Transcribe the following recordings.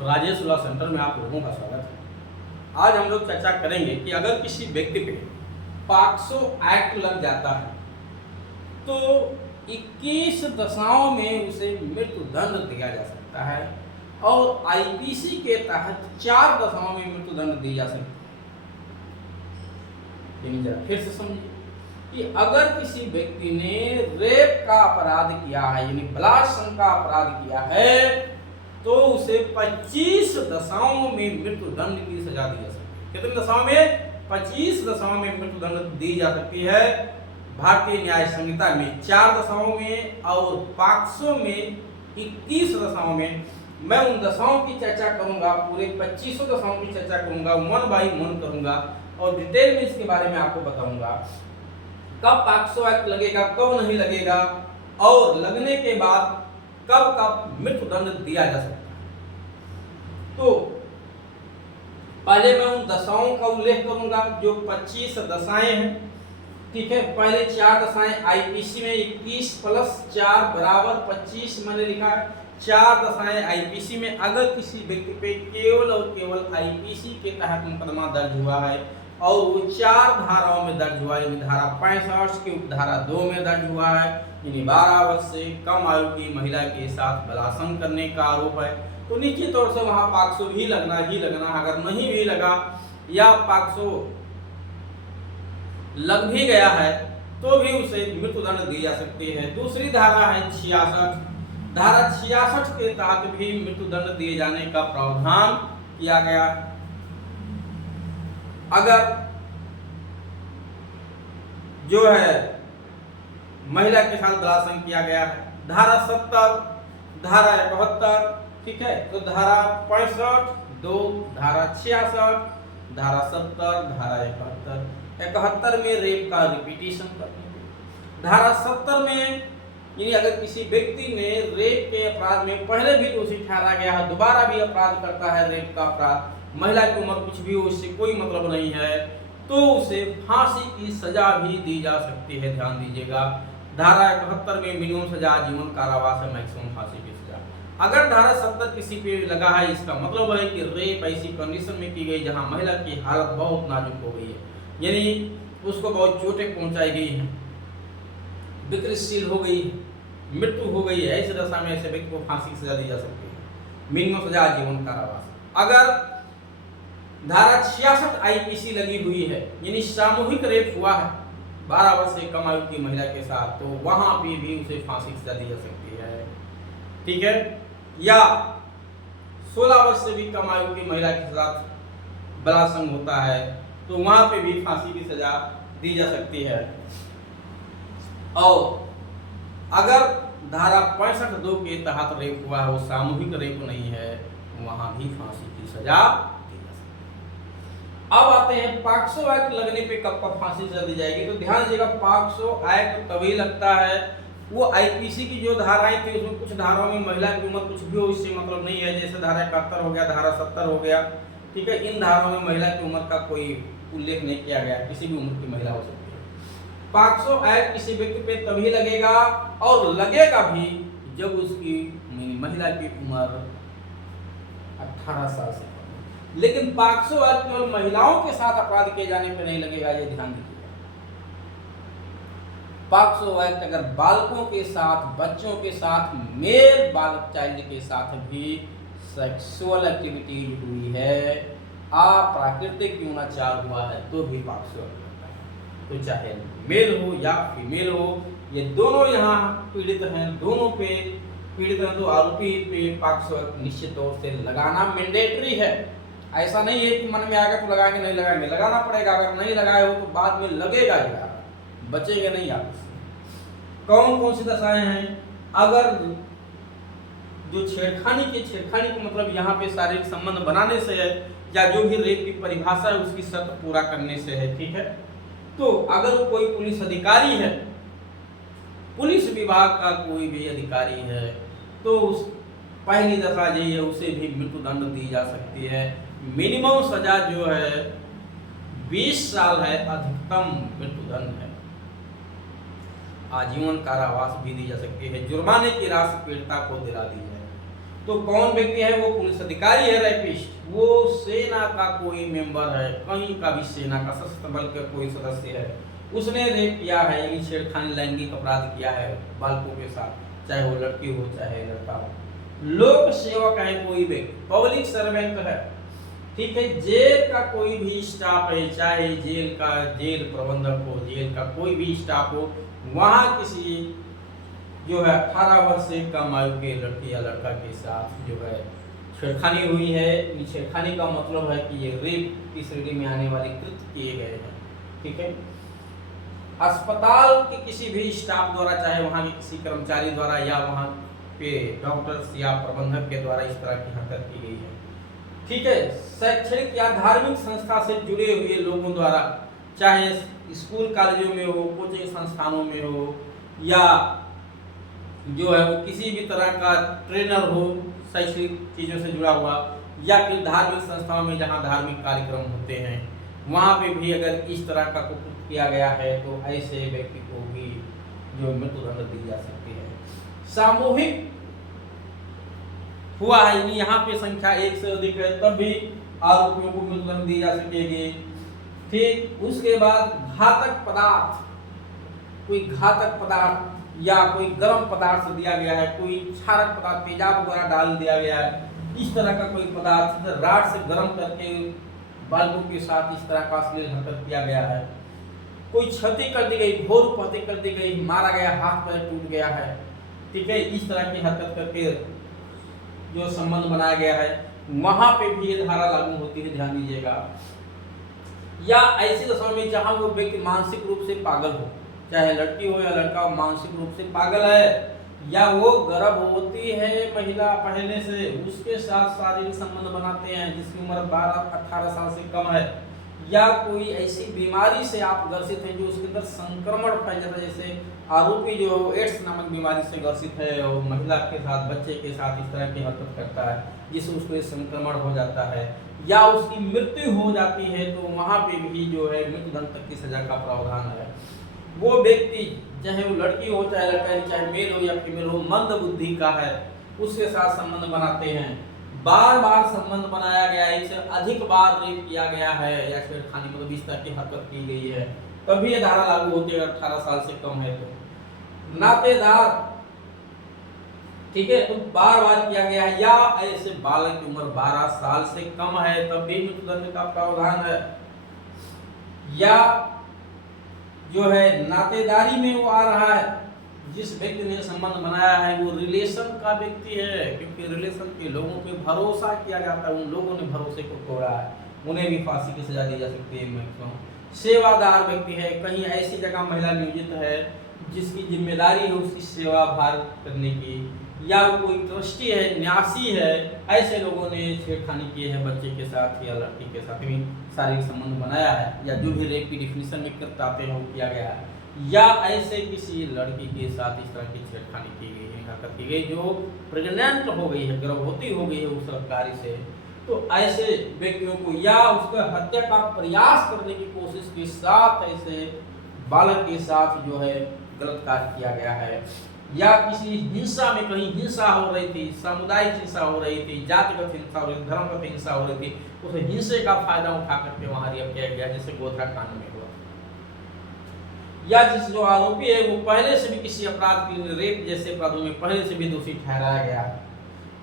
Rajesh law centre में आप लोगों का स्वागत है। आज हम लोग चर्चा करेंगे कि अगर किसी व्यक्ति पे पॉक्सो एक्ट लग जाता है तो 21 दशाओं में उसे मृत्यु दंड दिया जा सकता है और आईपीसी के तहत 4 दशाओं में मृत्यु दंड दी जा सकती है। जरा फिर से समझिए कि अगर किसी व्यक्ति ने रेप का अपराध किया है यानी बलात्कार का अपराध किया है तो उसे 25 दशाओं में मृत्यु दंड की सजा दी जा सकती है। कितनी दशाओं में? 25 दशाओं में मृत्यु दंड दी जा सकती है। भारतीय न्याय संहिता में 4 दशाओं में और पॉक्सो में 21 दशाओं में। मैं उन दशाओं की चर्चा करूंगा, पूरे 25 दशाओं की चर्चा करूंगा, मन बाई मन करूंगा और डिटेल में इसके बारे में आपको बताऊंगा। कब पॉक्सो एक्ट लगेगा, कब नहीं लगेगा और लगने के बाद कब कब मृत्यु दंड दिया जा सकता है। तो पहले मैं उन दशाओं का उल्लेख करूंगा जो 25 दशाएं हैं, ठीक है। पहले 4 दशाएं आईपीसी में 21 प्लस 4 बराबर 25 मैंने लिखा है। 4 दशाएं आईपीसी में अगर किसी व्यक्ति पे केवल और केवल आईपीसी के तहत मुकदमा दर्ज हुआ है और वो 4 धाराओं में दर्ज हुआ है, यानी धारा 65 की उपधारा 2 में दर्ज हुआ है, यानी 12 वर्ष से कम आयु की महिला के साथ बलात्कार करने का आरोप है, तो निश्चित तौर से वहां पॉक्सो ही लगना ही लगना। अगर नहीं भी लगा या पॉक्सो लग भी गया है तो भी उसे मृत्यु दंड दी जा सकती है। दूसरी धारा है 66। धारा 66 के तहत भी मृत्यु दंड दिए जाने का प्रावधान किया गया। अगर जो है महिला के साथ बलात्कार किया गया है, धारा 70, धारा 71, ठीक है। तो धारा 65, 2 धारा 66, धारा 70, धारा 71। 71 में रेप का रिपीटिशन करने, धारा 70 में यानी अगर किसी व्यक्ति ने रेप के अपराध में पहले भी दोषी ठहरा गया है, दोबारा भी अपराध करता है रेप का अपराध, महिला की उम्र कुछ भी हो, उससे कोई मतलब नहीं है, तो उसे फांसी की सजा भी दी जा सकती है। ध्यान दीजिएगा, धारा 71 में मिनिमम सजा आजीवन कारावास है, मैक्सिमम फांसी की सजा। अगर धारा 70 किसी पे लगा है, इसका मतलब है कि रेप ऐसी कंडीशन में की गई जहां महिला की हालत बहुत नाजुक हो गई है, यानी उसको बहुत चोटें पहुंचाई गई हैं, विकृतशील हो गई, मृत्यु हो गई है, ऐसे दशा में ऐसे व्यक्ति को फांसी की सजा दी जा सकती है, मिनिमम सजा आजीवन कारावास। अगर धारा 66 आईपीसी लगी हुई है यानी सामूहिक रेप हुआ है 12 वर्ष से कम आयु की महिला के साथ, तो वहां पे भी उसे फांसी की सजा दी जा सकती है, ठीक है। या 16 वर्ष से भी कम आयु की महिला के साथ बलात्कार होता है तो वहां पे भी फांसी की सजा दी जा सकती है। और अगर धारा 65(2) के तहत रेप हुआ है, वो सामूहिक रेप नहीं है, वहां भी फांसी की सजा दी जा सकती है। अब आते हैं पॉक्सो एक्ट लगने पे कब कब फांसी सजा दी जाएगी। तो ध्यान दीजिएगा, पॉक्सो एक्ट तभी लगता है, वो आईपीसी की जो धाराएं थी उसमें कुछ धाराओं में महिला की उम्र कुछ भी हो इससे मतलब नहीं है, जैसे धारा 71 हो गया, धारा 70 हो गया, ठीक है। इन धाराओं में महिला की उम्र का कोई उल्लेख नहीं किया गया, किसी भी उम्र की महिला हो सकती है। पॉक्सो एक्ट किसी व्यक्ति पे तभी लगेगा और लगेगा भी जब उसकी महिला की उम्र 18 साल से कम। लेकिन पॉक्सो एक्ट केवल महिलाओं के साथ अपराध किए जाने पर नहीं लगेगा, ये ध्यान दीजिएगा। पॉक्सो एक्ट अगर बालकों के साथ, बच्चों के साथ, मेल बालक चाइल्ड के साथ भी सेक्सुअल एक्टिविटी हुई है, अप्राकृतिक यौनाचार हुआ है, तो भी पॉक्सो एक्ट लगता है। तो चाहे मेल हो या फीमेल हो, ये दोनों यहाँ पीड़ित हैं, दोनों पे पीड़ित हैं, तो आरोपी पे पॉक्सो एक्ट निश्चित तौर से लगाना मैंडेटरी है। ऐसा नहीं है कि मन में आएगा तो लगाएंगे, नहीं लगाएंगे, लगाना पड़ेगा। अगर नहीं लगाए हो तो बाद में लगेगा, बचेगा नहीं आपसे। कौन कौन सी दशाएं हैं? अगर जो छेड़खानी को मतलब यहाँ पे शारीरिक संबंध बनाने से है या जो भी रेप की परिभाषा है उसकी शर्त पूरा करने से है, ठीक है। तो अगर कोई पुलिस अधिकारी है, पुलिस विभाग का कोई भी अधिकारी है, तो उस पहली दफा जो है उसे भी मृत्यु दंड दी जा सकती है। मिनिमम सजा जो है 20 साल है, अधिकतम मृत्यु दंड है, आजीवन कारावास भी दी जा सकती है। जुर्माने की राशि पीड़िता को दिला दी जाए। तो कौन व्यक्ति है? वो पुलिस अधिकारी है रैपिस्ट, वो सेना का कोई मेंबर है, कहीं का भी सेना का सशस्त्र बल का कोई सदस्य है, उसने रेप किया है यानी छेड़खानी लैंगिक अपराध किया है बालकों के साथ, चाहे वो लड़की हो चाहे लड़का हो। लोक सेवक है कोई व्यक्ति, पब्लिक सर्वेंट है, ठीक है, जेल का कोई भी स्टाफ है, चाहे जेल प्रबंधक हो, जेल का कोई भी स्टाफ हो, वहां किसी जो है 18 वर्ष से कम आयु के लड़की या लड़का के साथ जो है छेड़खानी हुई है। छेड़खानी का मतलब है कि ये रेप की श्रेणी में आने वाले कृत्य किए गए हैं, ठीक है। अस्पताल के किसी भी स्टाफ द्वारा, चाहे वहां के किसी कर्मचारी द्वारा या वहां पे डॉक्टर्स या प्रबंधक के द्वारा इस तरह की हरकत की गई है, ठीक है। शैक्षणिक या धार्मिक संस्था से जुड़े हुए लोगों द्वारा, चाहे स्कूल कॉलेजों में हो, कोचिंग संस्थानों में हो, या जो है वो किसी भी तरह का ट्रेनर हो शैक्षणिक चीज़ों से जुड़ा हुआ, या फिर धार्मिक संस्थाओं में जहाँ धार्मिक कार्यक्रम होते हैं वहाँ पे भी अगर इस तरह का कुछ किया गया है तो ऐसे व्यक्ति को भी जो मृत्युदंड दी जा सकती है। सामूहिक हुआ है यानी यहाँ पे संख्या 1 से अधिक है तब भी आरोपियों को मृत्युदंड दी जा सकेगी, ठीक। उसके बाद घातक पदार्थ, कोई घातक पदार्थ या कोई गर्म पदार्थ दिया गया है, कोई क्षारक पदार्थ तेजाब वगैरह डाल दिया गया है, इस तरह का कोई पदार्थ राड से गर्म करके बालकों के साथ इस तरह का अश्लील हरकत किया गया है, कोई क्षति कर दी गई, घोर उपहत्या कर दी गई, मारा गया, हाथ पैर टूट गया है, ठीक है, इस तरह की हरकत करके जो संबंध बनाया गया है वहां पे भी ये धारा लागू होती है, ध्यान दीजिएगा। या ऐसी दशा में जहां वो व्यक्ति मानसिक रूप से पागल हो, चाहे लड़की हो या लड़का मानसिक रूप से पागल है, या वो गर्भवती है महिला पहले से, उसके साथ शारीरिक संबंध बनाते हैं जिसकी उम्र 12-18 साल से कम है, या कोई ऐसी बीमारी से आप ग्रसित हैं जो उसके अंदर संक्रमण फैल जाता है, जैसे आरोपी जो एड्स नामक बीमारी से ग्रसित है और महिला के साथ, बच्चे के साथ इस तरह की हरकत करता है जिससे उसको संक्रमण हो जाता है, या उसकी मृत्यु हो जाती है, तो वहां पे भी जो है मृत्युदंड तक की सजा का प्रावधान है। वो व्यक्ति चाहे वो लड़की हो चाहे लड़का, चाहे मेल हो या फीमेल हो, मंद बुद्धि का है, उसके साथ संबंध बनाते हैं, बार बार संबंध बनाया गया है, इससे अधिक बार रेप किया गया है या छेड़खानी मतलब इस तरह की हरकत की गई है, तभी ये धारा लागू होती है। 18 साल से कम है तो नातेदार, ठीक है, तो बार बार किया गया है, या ऐसे बालक की उम्र 12 साल से कम है तब भी मृत्युदंड का प्रावधान है, या जो है नातेदारी में वो आ रहा है, जिस व्यक्ति ने संबंध बनाया है वो रिलेशन का व्यक्ति है, क्योंकि रिलेशन के लोगों पे भरोसा किया जाता है, उन लोगों ने भरोसे को तोड़ा है, उन्हें भी फांसी की सजा दी जा सकती है मैक्सिमम। सेवादार व्यक्ति है, कहीं ऐसी जगह महिला नियोजित है जिसकी जिम्मेदारी है उसकी सेवा भार करने की, या कोई ट्रस्टी है, न्यासी है, ऐसे लोगों ने छेड़खानी की है बच्चे के साथ या लड़की के साथ भी शारीरिक संबंध बनाया है, या जो भी रेप की डिफिनेशन में कृत्य आते हैं वो किया गया है, या ऐसे किसी लड़की के साथ इस तरह की छेड़खानी की गई है, हरकत की गई जो प्रेग्नेंट हो गई है, गर्भवती हो गई है उस कार्य से, तो ऐसे व्यक्तियों को, या उसका हत्या का प्रयास करने की कोशिश के साथ ऐसे बालक के साथ जो है गलत कार्य किया गया है, या किसी हिंसा में कहीं हिंसा हो रही थी, सामुदायिक हिंसा हो रही थी, जातिगत हिंसा हो रही थी, धर्मगत हिंसा हो रही थी, उस हिंसे का फायदा उठा करके वहां रेप किया गया, जैसे गोधरा कांड में हुआ, या जिस जो आरोपी है वो पहले से भी किसी अपराध के लिए, रेप जैसे अपराधों में पहले से भी दोषी ठहराया गया,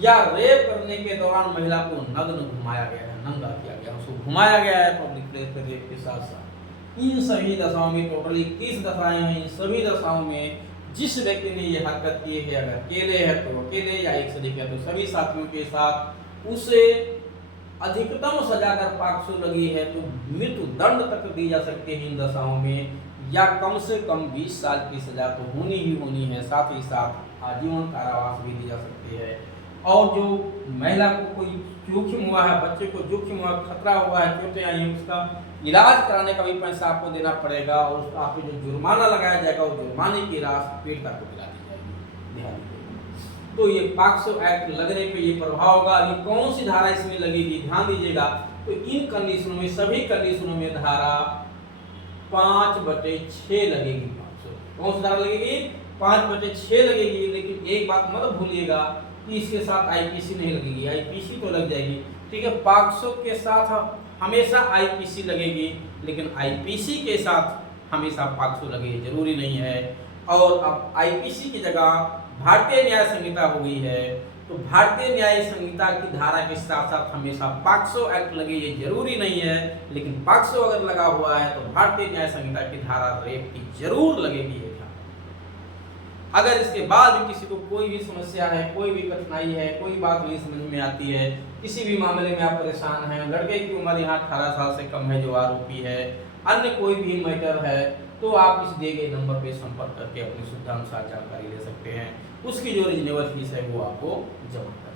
या रेप करने के दौरान महिला को नग्न घुमाया गया है, नंगा किया गया, उसको घुमाया गया है पब्लिक प्लेस पर रेप के साथ साथ। इन सभी दशाओं में टोटल 21 दशाएं हैं, इन सभी दशाओं में जिस व्यक्ति ने ये हरकत की है, अगर अकेले है तो अकेले, या एक से अधिक है तो सभी साथियों के साथ, उसे अधिकतम सजा अगर 500 लगी है तो मृत्यु दंड तक दी जा सकती है इन दशाओं में, या कम से कम 20 साल की सजा तो होनी ही होनी है, साथ ही साथ आजीवन कारावास भी दी जा सकती है। और जो महिला को कोई जोखिम हुआ है, बच्चे को जोखिम हुआ, खतरा हुआ है, चोटें आई हैं, उसका इलाज कराने का भी पैसा आपको देना पड़ेगा, और उसका आप जो जुर्माना लगाया जाएगा वो जुर्माने की राशि पीड़िता को दिला दी जाएगी, ध्यान दीजिएगा। तो ये पॉक्सो एक्ट लगने पे ये प्रभाव होगा। अभी कौन सी धारा इसमें लगेगी, ध्यान दीजिएगा। तो इन कंडीशनों में, सभी कंडीशनों में धारा 5/6 लगेगी। 500 कौन सी धारा लगेगी? 5/6 लगेगी। लेकिन एक बात मत भूलिएगा, कि इसके साथ आईपीसी नहीं लगेगी, आईपीसी तो लग जाएगी, ठीक है। पॉक्सो के साथ हमेशा आईपीसी लगेगी, लेकिन आईपीसी के साथ हमेशा पॉक्सो लगे जरूरी नहीं है। और अब आईपीसी की जगह भारतीय न्याय संहिता हो गई है, तो भारतीय न्याय संहिता की धारा के साथ साथ हमेशा पॉक्सो एक्ट लगे ये जरूरी नहीं है, लेकिन पॉक्सो अगर लगा हुआ है तो भारतीय न्याय संहिता की धारा रेप की जरूर लगेगी। अगर इसके बाद भी किसी को कोई भी समस्या है, कोई भी कठिनाई है, कोई बात नहीं समझ में आती है, किसी भी मामले में आप परेशान हैं, लड़के की उम्र यहाँ 18 साल से कम है जो आरोपी है, अन्य कोई भी मैटर है, तो आप इस दिए गए नंबर पे संपर्क करके अपनी सुविधा अनुसार जानकारी ले सकते हैं। उसकी जो रिजनेबल फीस है वो आपको जमा करनी है।